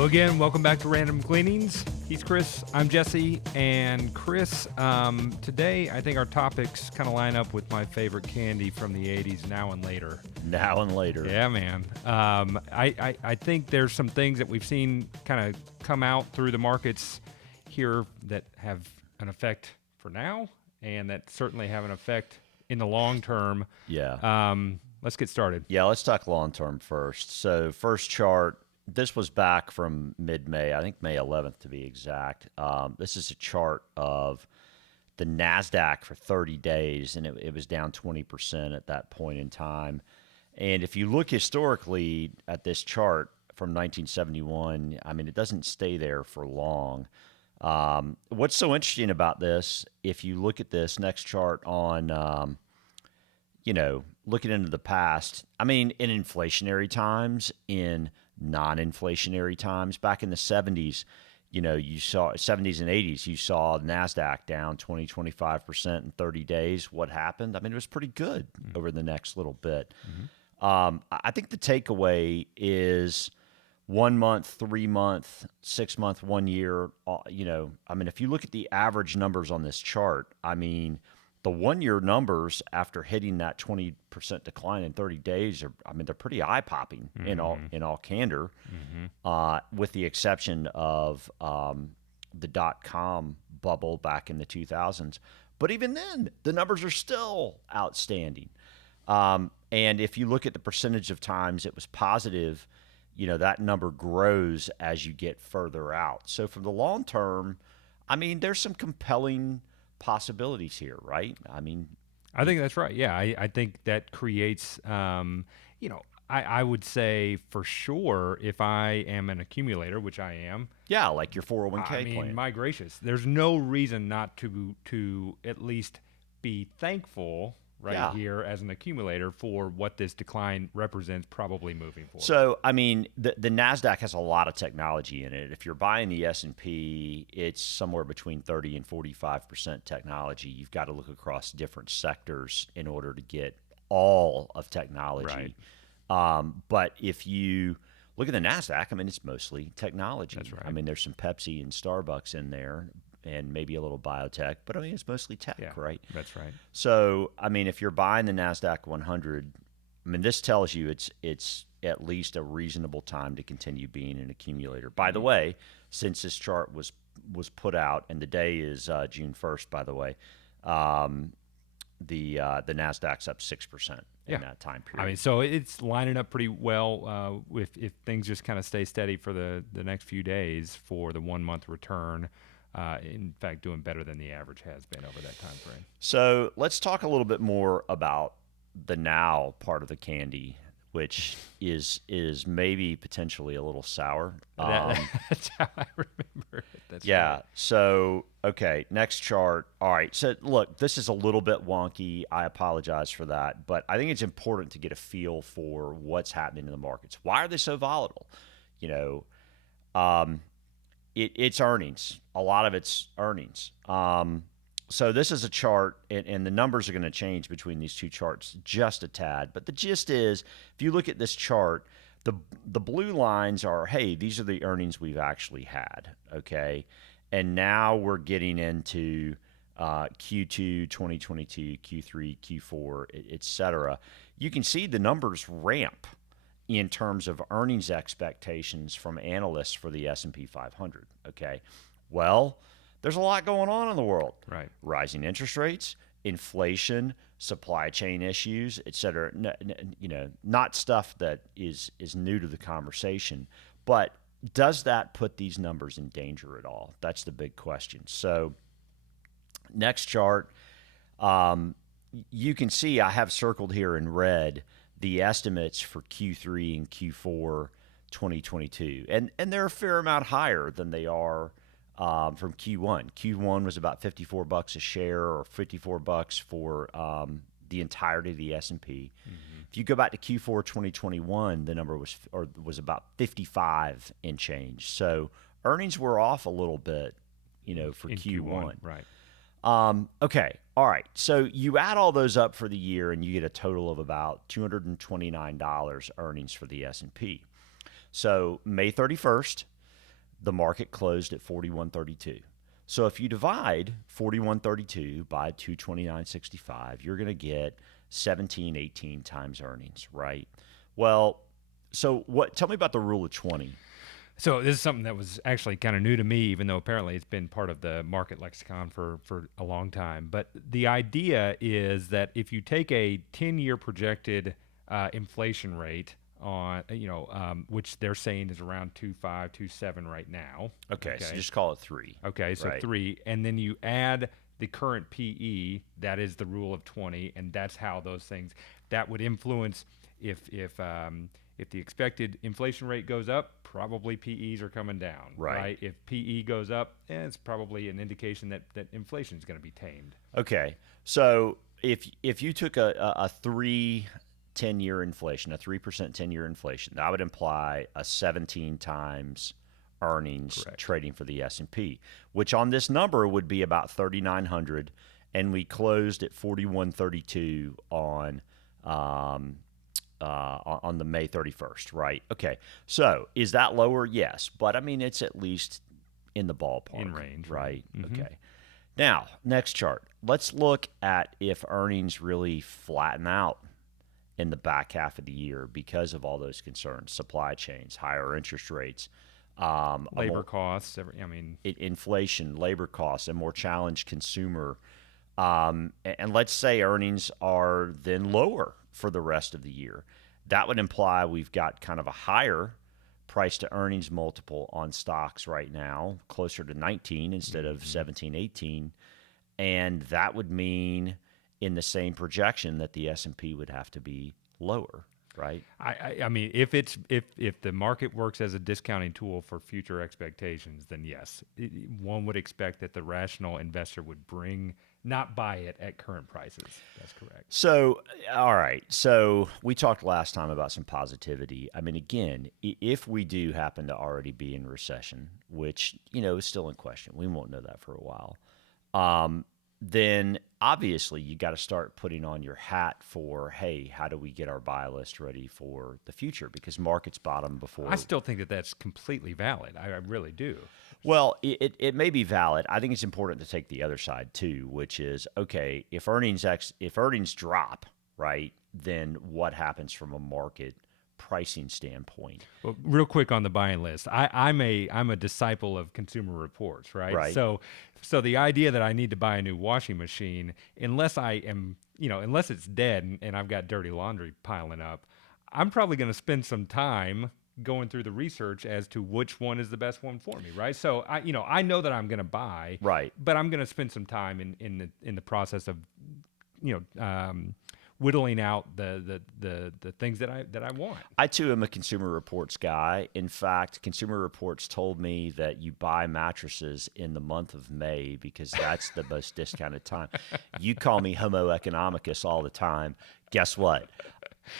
Hello again. Welcome back to Random Gleanings. He's Chris. I'm Jesse. And Chris, today I think our topics kind of line up with my favorite candy from the 80s, Now and Later. Now and Later. Yeah, man. I think there's some things that we've seen kind of come out through the markets here that have an effect for now and that certainly have an effect in the long term. Yeah. Let's get started. Yeah, let's talk long term first. So first chart, this was back from mid-May, I think May 11th to be exact. This is a chart of the NASDAQ for 30 days, and it was down 20% at that point in time. And if you look historically at this chart from 1971, I mean, it doesn't stay there for long. What's so interesting about this, if you look at this next chart on, looking into the past, I mean, in inflationary times, in non-inflationary times, back in the 70s, you saw 70s and 80s, you saw NASDAQ down 20, 25% in 30 days. What happened? I mean, it was pretty good over the next little bit. I think the takeaway is 1 month, 3 month, 6 month, 1 year, I mean, if you look at the average numbers on this chart, I mean, the 1 year numbers after hitting that 20% decline in 30 days they're pretty eye popping in all candor, with the exception of the .com bubble back in the 2000s. But even then, the numbers are still outstanding. And if you look at the percentage of times it was positive, that number grows as you get further out. So from the long term, I mean, there's some compelling possibilities here, right? I mean, I think that's right. Yeah, I think that creates, I would say for sure, if I am an accumulator, which I am. Yeah, like your 401k I mean, plan. my gracious, there's no reason not to at least be thankful here as an accumulator for what this decline represents probably moving forward. So, I mean, the NASDAQ has a lot of technology in it. If you're buying the S&P, it's somewhere between 30 and 45% technology. You've got to look across different sectors in order to get all of technology. Right. But if you look at the NASDAQ, I mean, it's mostly technology. That's right. I mean, there's some Pepsi and Starbucks in there, and maybe a little biotech, but I mean, it's mostly tech, right? That's right. So, I mean, if you're buying the NASDAQ 100, I mean, this tells you it's at least a reasonable time to continue being an accumulator. By the way, since this chart was put out, and the day is June 1st, by the way, the NASDAQ's up 6% in that time period. I mean, so it's lining up pretty well if things just kind of stay steady for the next few days for the 1 month return. In fact, doing better than the average has been over that time frame. So let's talk a little bit more about the now part of the candy, which is maybe potentially a little sour. That's how I remember it. That's right. So, okay, next chart. All right. So, look, this is a little bit wonky. I apologize for that. But I think it's important to get a feel for what's happening in the markets. Why are they so volatile? It's earnings. A lot of it's earnings. So this is a chart, and the numbers are going to change between these two charts just a tad. But the gist is, if you look at this chart, the blue lines are, hey, these are the earnings we've actually had, okay? And now we're getting into Q2 2022, Q3, Q4, et cetera. You can see the numbers ramp in terms of earnings expectations from analysts for the S&P 500, okay? Well, there's a lot going on in the world. Right. Rising interest rates, inflation, supply chain issues, et cetera. Not stuff that is new to the conversation, but does that put these numbers in danger at all? That's the big question. So next chart, you can see I have circled here in red the estimates for Q3 and Q4 2022. And they're a fair amount higher than they are from Q1. Q1 was about $54 a share, or $54 for the entirety of the S&P. If you go back to Q4 2021, the number was about 55 and change. So earnings were off a little bit, for Q1. Right. Okay. All right. So you add all those up for the year and you get a total of about $229 earnings for the S&P. So May 31st, the market closed at 41.32. So if you divide 41.32 by 229.65, you're going to get 17, 18 times earnings, right? Well, so what? Tell me about the rule of 20. So this is something that was actually kind of new to me, even though apparently it's been part of the market lexicon for a long time. But the idea is that if you take a 10-year projected inflation rate on, which they're saying is around 2.5, 2.7 right now. Okay, so just call it 3. Okay, so right? 3, and then you add the current PE. That is the rule of 20, and that's how those things that would influence if the expected inflation rate goes up, probably PEs are coming down, Right. If PE goes up, it's probably an indication that inflation is going to be tamed. Okay, so if you took a 3 10-year inflation, a 3% 10-year inflation, that would imply a 17 times earnings Correct. trading for the S&P, which on this number would be about 3,900, and we closed at 41.32 on the May 31st, right? Okay, so is that lower? Yes, but I mean it's at least in the ballpark, In range, right? Mm-hmm. Okay. Now, next chart. Let's look at if earnings really flatten out in the back half of the year because of all those concerns: supply chains, higher interest rates, Labor costs. inflation, labor costs, a more challenged consumer. And let's say earnings are then lower for the rest of the year. That would imply we've got kind of a higher price to earnings multiple on stocks right now, closer to 19 instead of 17, 18. And that would mean in the same projection that the S&P would have to be lower, right? I mean, if the market works as a discounting tool for future expectations, then yes, one would expect that the rational investor would not buy it at current prices. That's correct. So, all right. So we talked last time about some positivity. I mean, again, if we do happen to already be in recession, which, is still in question, we won't know that for a while, then obviously you got to start putting on your hat for, hey, how do we get our buy list ready for the future? Because markets bottom before. I still think that that's completely valid. I really do. Well, it may be valid. I think it's important to take the other side too, which is, okay, if earnings drop, right, then what happens from a market pricing standpoint? Well, real quick on the buying list, I'm a disciple of Consumer Reports, right? Right. So the idea that I need to buy a new washing machine, unless unless it's dead and I've got dirty laundry piling up, I'm probably going to spend some time going through the research as to which one is the best one for me, right? So I know that I'm going to buy, Right. but I'm going to spend some time in the process of whittling out the things that I want. I too am a Consumer Reports guy. In fact, Consumer Reports told me that you buy mattresses in the month of May because that's the most discounted time. You call me Homo economicus all the time. Guess what?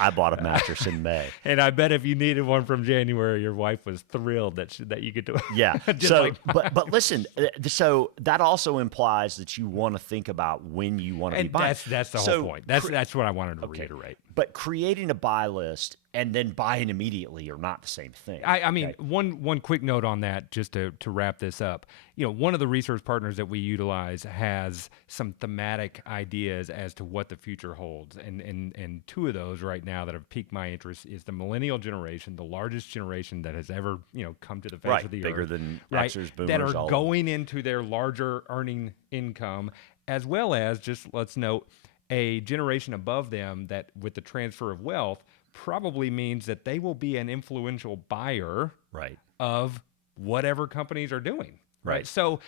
I bought a mattress in May. And I bet if you needed one from January, your wife was thrilled that you could do it. Yeah. Just So, like but listen. So that also implies that you want to think about when you want to be and buying. that's the So whole point. That's what I wanted to reiterate. But creating a buy list and then buying immediately are not the same thing. I mean, one quick note on that, just to wrap this up. One of the research partners that we utilize has some thematic ideas as to what the future holds, and two of those right now that have piqued my interest is the millennial generation, the largest generation that has ever come to the face of the bigger earth, than right, Xers, boomers, that all are of them. going into their larger earning income, as well as just let's note a generation above them that with the transfer of wealth probably means that they will be an influential buyer Right. of whatever companies are doing. Right. So,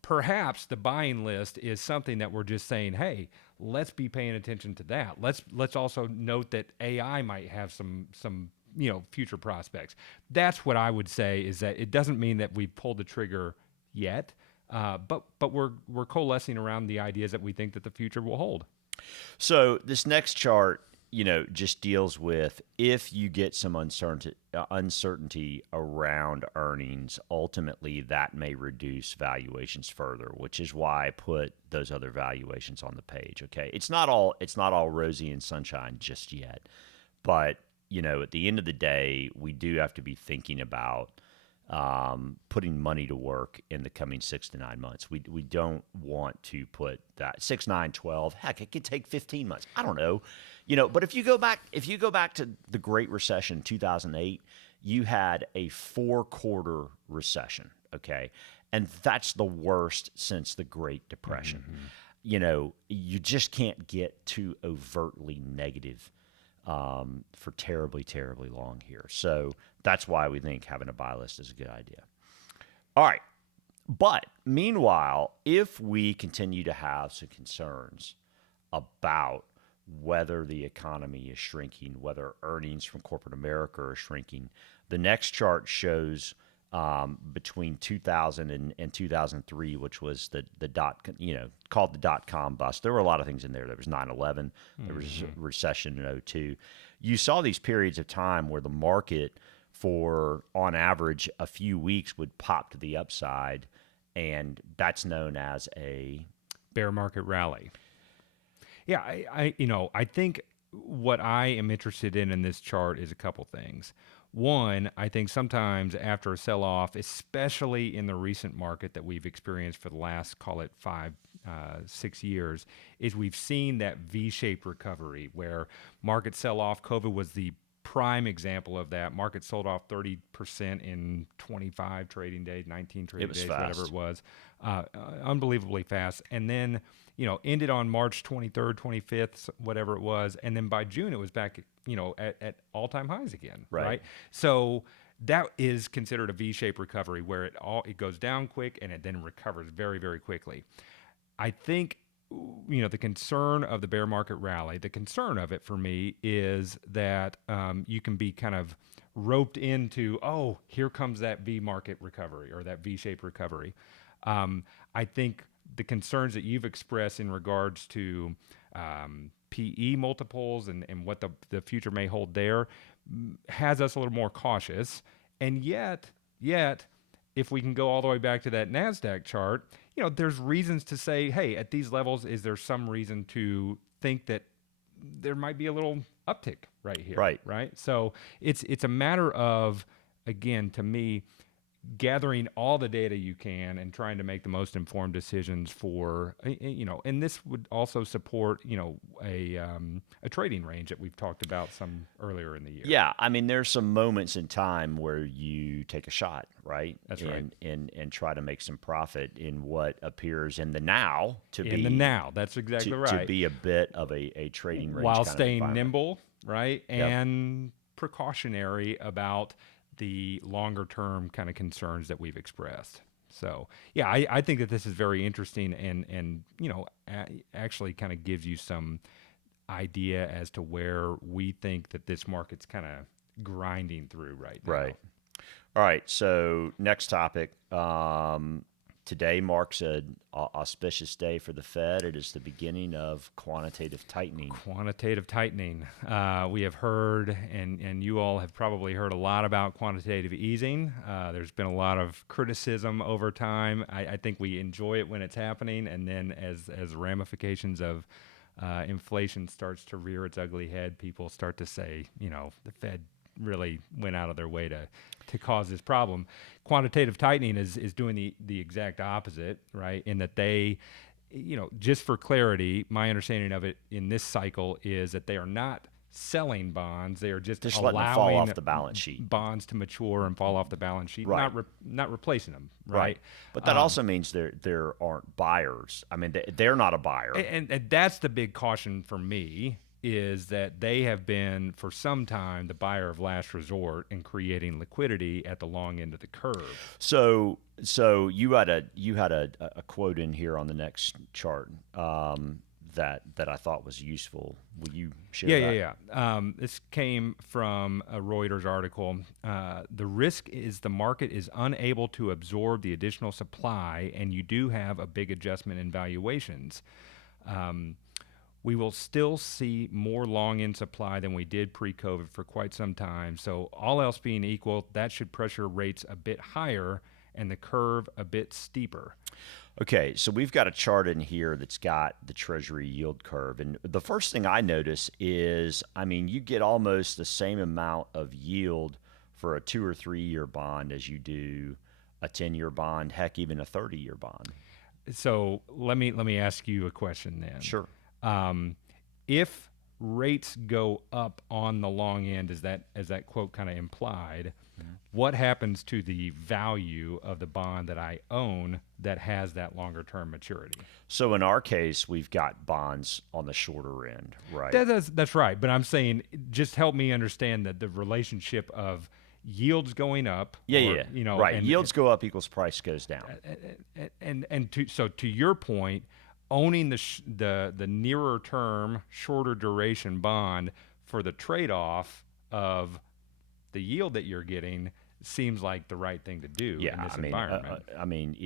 perhaps the buying list is something that we're just saying, hey, let's be paying attention to that. Let's also note that AI might have some future prospects. That's what I would say, is that it doesn't mean that we pulled the trigger yet, but we're coalescing around the ideas that we think that the future will hold. So this next chart, just deals with if you get some uncertainty around earnings, ultimately that may reduce valuations further, which is why I put those other valuations on the page. Okay, it's not all rosy and sunshine just yet, but at the end of the day, we do have to be thinking about putting money to work in the coming 6 to 9 months. We don't want to put that 6, 9, 12. Heck, it could take 15 months. I don't know, But if you go back to the Great Recession, 2008, you had a 4-quarter recession. Okay, and that's the worst since the Great Depression. You just can't get too overtly negative for terribly, terribly long here. So that's why we think having a buy list is a good idea. All right. But meanwhile, if we continue to have some concerns about whether the economy is shrinking, whether earnings from corporate America are shrinking, the next chart shows between 2000 and 2003, which was the called the dot-com bust. There were a lot of things in there. There was 9/11. There was a recession in 2002. You saw these periods of time where the market, for on average a few weeks, would pop to the upside, and that's known as a bear market rally. Yeah, I think what I am interested in this chart is a couple things. One, I think sometimes after a sell-off, especially in the recent market that we've experienced for the last, call it 5, 6 years, is we've seen that V-shaped recovery where markets sell off. COVID was the prime example of that. Market sold off 30% in 25 trading days, 19 trading days, fast. whatever it was. Unbelievably fast. And then, ended on March 23rd, 25th, whatever it was. And then by June, it was back, at all-time highs again, right? So that is considered a V-shaped recovery where it goes down quick and it then recovers very, very quickly. I think, the concern of the bear market rally, the concern of it for me is that you can be kind of roped into, oh, here comes that V market recovery or that V-shaped recovery. I think the concerns that you've expressed in regards to PE multiples and what the future may hold there has us a little more cautious. And yet, if we can go all the way back to that NASDAQ chart, there's reasons to say, hey, at these levels, is there some reason to think that there might be a little uptick right here? Right. So it's a matter of, again, to me, gathering all the data you can and trying to make the most informed decisions for, and this would also support, a trading range that we've talked about some earlier in the year. Yeah. I mean, there's some moments in time where you take a shot, right? That's right. And try to make some profit in what appears in the now to be. In the now. That's exactly right. To be a bit of a trading range. While kind staying of nimble, right? And precautionary about the longer term kind of concerns that we've expressed. So yeah, I think that this is very interesting and actually kind of gives you some idea as to where we think that this market's kind of grinding through right now. Right. All right. So next topic. Today marks an auspicious day for the Fed. It is the beginning of quantitative tightening. Quantitative tightening. We have heard, and you all have probably heard a lot about quantitative easing. There's been a lot of criticism over time. I think we enjoy it when it's happening, and then as ramifications of inflation starts to rear its ugly head, people start to say, the Fed really went out of their way to cause this problem. Quantitative tightening is doing the exact opposite, right? In that they, just for clarity, my understanding of it in this cycle is that they are not selling bonds. They are just allowing letting them fall off the balance sheet. Bonds to mature and fall off the balance sheet, right. not replacing them, right? But that also means there aren't buyers. I mean, they're not a buyer. And that's the big caution for me, is that they have been for some time the buyer of last resort in creating liquidity at the long end of the curve. So you had a quote in here on the next chart that I thought was useful. Will you share that? Yeah. This came from a Reuters article. The risk is the market is unable to absorb the additional supply, and you do have a big adjustment in valuations. We will still see more long end supply than we did pre-COVID for quite some time. So all else being equal, that should pressure rates a bit higher and the curve a bit steeper. Okay, so we've got a chart in here that's got the Treasury yield curve. And the first thing I notice is, you get almost the same amount of yield for a 2 or 3 year bond as you do a 10-year bond, heck, even a 30-year bond. So let me ask you a question then. Sure. If rates go up on the long end, as that quote kind of implied, what happens to the value of the bond that I own that has that longer term maturity? So in our case, we've got bonds on the shorter end, right? That's right. But I'm saying, just help me understand that the relationship of yields going up. Yeah. Right. And, yields go up equals price goes down. So to your point, owning the nearer term, shorter duration bond for the trade-off of the yield that you're getting seems like the right thing to do in this environment. I mean,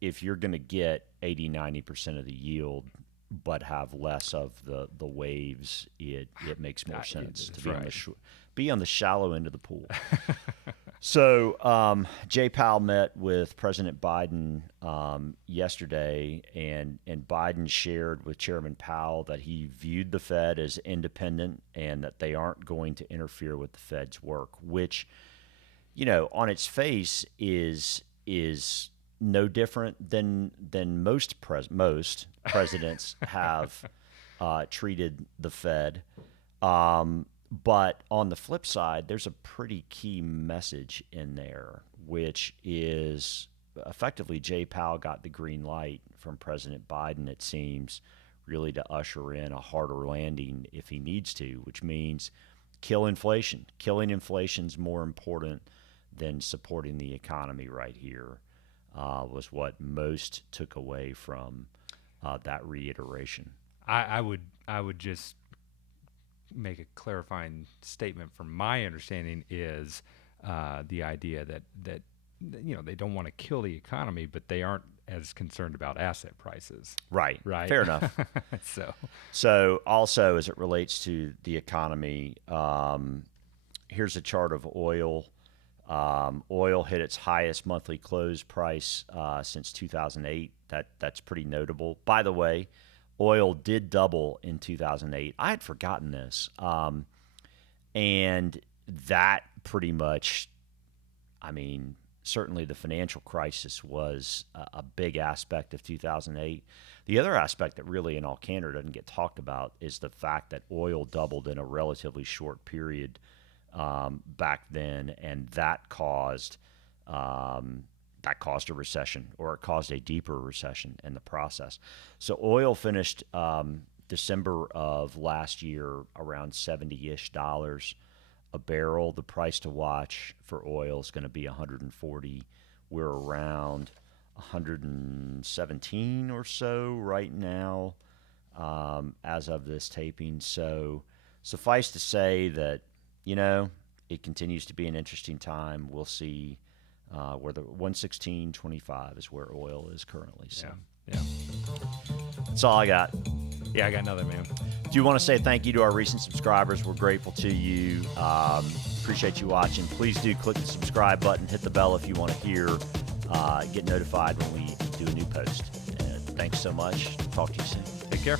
if you're going to get 80-90% of the yield but have less of the waves, it makes more sense to be on the shallow end of the pool. So Jay Powell met with President Biden yesterday, and Biden shared with Chairman Powell that he viewed the Fed as independent and that they aren't going to interfere with the Fed's work, which, on its face is no different than most presidents have treated the Fed. But on the flip side, there's a pretty key message in there, which is effectively Jay Powell got the green light from President Biden, it seems, really to usher in a harder landing if he needs to, which means kill inflation. Killing inflation is more important than supporting the economy right here, was what most took away from that reiteration. I would just make a clarifying statement. From my understanding is the idea that they don't want to kill the economy, but they aren't as concerned about asset prices. Right. Fair enough. So also, as it relates to the economy, here's a chart of oil. Oil hit its highest monthly close price since 2008. That's pretty notable. By the way, oil did double in 2008. I had forgotten this. And that pretty much, certainly the financial crisis was a big aspect of 2008. The other aspect that really, in all candor, doesn't get talked about is the fact that oil doubled in a relatively short period back then, and that caused a recession, or it caused a deeper recession in the process. So oil finished December of last year around $70-ish a barrel. The price to watch for oil is going to be 140. We're around 117 or so right now as of this taping. So suffice to say that, it continues to be an interesting time. We'll see where the 116.25 is where oil is currently. So Yeah. that's all I got. Yeah, I got another, man. Do you want to say thank you to our recent subscribers? We're grateful to you. Appreciate you watching. Please do click the subscribe button, hit the bell if you want to get notified when we do a new post. Thanks so much. Talk to you soon. Take care.